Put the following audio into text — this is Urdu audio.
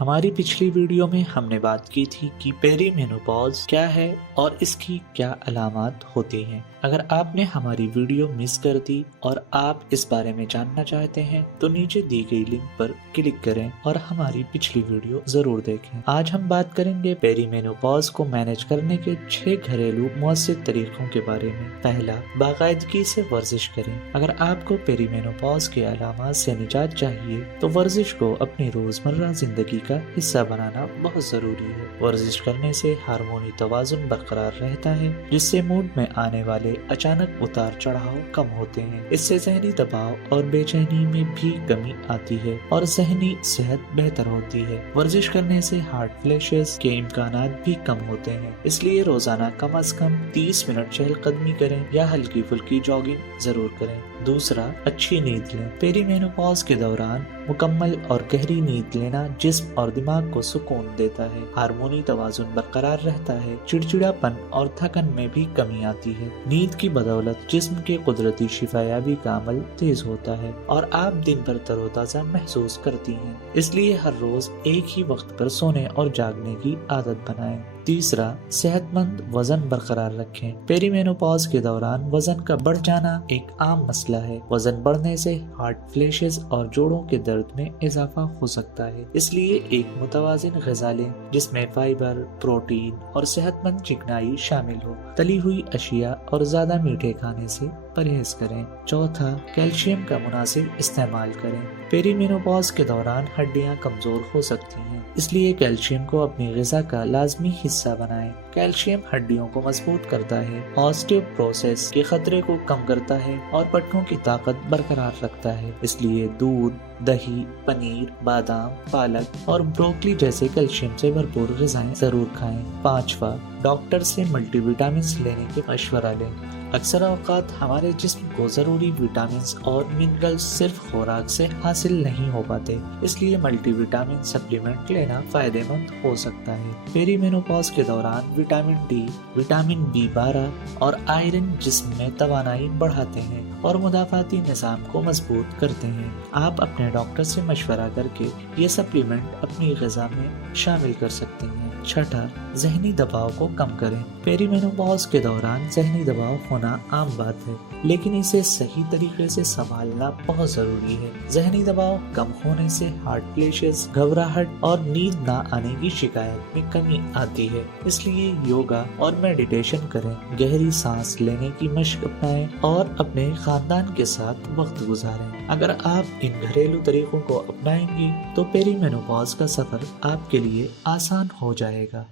ہماری پچھلی ویڈیو میں ہم نے بات کی تھی کہ پیری مینوپاز کیا ہے اور اس کی کیا علامات ہوتی ہیں۔ اگر آپ نے ہماری ویڈیو مس کر دی اور آپ اس بارے میں جاننا چاہتے ہیں تو نیچے دی گئی لنک پر کلک کریں اور ہماری پچھلی ویڈیو ضرور دیکھیں۔ آج ہم بات کریں گے پیری مینوپاز کو مینج کرنے کے 6 گھریلو مؤثر طریقوں کے بارے میں۔ پہلا، باقاعدگی سے ورزش کریں۔ اگر آپ کو پیری مینوپاز کے علامات سے نجات چاہیے تو ورزش کو اپنی روزمرہ زندگی کا حصہ بنانا بہت ضروری ہے۔ ورزش کرنے سے ہارمونی توازن برقرار رہتا ہے، جس سے موڈ میں آنے والے اچانک اتار چڑھاؤ کم ہوتے ہیں۔ اس سے ذہنی دباؤ اور بے چینی میں بھی کمی آتی ہے اور ذہنی صحت بہتر ہوتی ہے۔ ورزش کرنے سے ہارٹ فلیشز کے امکانات بھی کم ہوتے ہیں، اس لیے روزانہ کم از کم 30 منٹ چہل قدمی کریں یا ہلکی پھلکی جاگنگ ضرور کریں۔ دوسرا، اچھی نیند لیں۔ پیری مینوپاز کے دوران مکمل اور گہری نیند لینا جسم اور دماغ کو سکون دیتا ہے، ہارمونی توازن برقرار رہتا ہے، چڑچڑاپن اور تھکن میں بھی کمی آتی ہے۔ نیند کی بدولت جسم کے قدرتی شفایابی کا عمل تیز ہوتا ہے اور آپ دن بھر تر و تازہ محسوس کرتی ہیں۔ اس لیے ہر روز ایک ہی وقت پر سونے اور جاگنے کی عادت بنائیں۔ تیسرا، صحت مند وزن برقرار رکھیں۔ پیری مینوپاز کے دوران وزن کا بڑھ جانا ایک عام مسئلہ ہے۔ وزن بڑھنے سے ہارٹ فلیشز اور جوڑوں کے درد میں اضافہ ہو سکتا ہے، اس لیے ایک متوازن غذا لیں جس میں فائبر، پروٹین اور صحت مند چکنائی شامل ہو۔ تلی ہوئی اشیاء اور زیادہ میٹھے کھانے سے پرہیز کریں۔ چوتھا، کیلشیم کا مناسب استعمال کریں۔ پیری مینوپاز کے دوران ہڈیاں کمزور ہو سکتی ہیں، اس لیے کیلشیم کو اپنی غذا کا لازمی حصہ بنائیں۔ کیلشیم ہڈیوں کو مضبوط کرتا ہے، آسٹیوپروسس کے خطرے کو کم کرتا ہے اور پٹھوں کی طاقت برقرار رکھتا ہے۔ اس لیے دودھ، دہی، پنیر، بادام، پالک اور بروکلی جیسے کیلشیم سے بھرپور غذائیں ضرور کھائیں۔ پانچواں، ڈاکٹر سے ملٹی وٹامنز لینے کے مشورہ لیں۔ اکثر اوقات ہمارے جسم کو ضروری وٹامنز اور منرلز صرف خوراک سے حاصل نہیں ہو پاتے، اس لیے ملٹی وٹامن سپلیمنٹ لینا فائدہ مند ہو سکتا ہے۔ پیری مینوپاز کے دوران وٹامن ڈی، وٹامن B12 اور آئرن جسم میں توانائی بڑھاتے ہیں اور مدافعتی نظام کو مضبوط کرتے ہیں۔ آپ اپنے ڈاکٹر سے مشورہ کر کے یہ سپلیمنٹ اپنی غذا میں شامل کر سکتے ہیں۔ چھٹا، ذہنی دباؤ کو کم کریں۔ پیری مینوپاز کے دوران ذہنی دباؤ ہونا عام بات ہے، لیکن اسے صحیح طریقے سے سنبھالنا بہت ضروری ہے۔ ذہنی دباؤ کم ہونے سے ہارٹ فلیشز، گھبراہٹ اور نیند نہ آنے کی شکایت میں کمی آتی ہے، اس لیے یوگا اور میڈیٹیشن کریں، گہری سانس لینے کی مشق اپنائیں اور اپنے خاندان کے ساتھ وقت گزاریں۔ اگر آپ ان گھریلو طریقوں کو اپنائیں گی تو پیری مینوپاز کا سفر آپ کے لیے آسان ہو جائے گا۔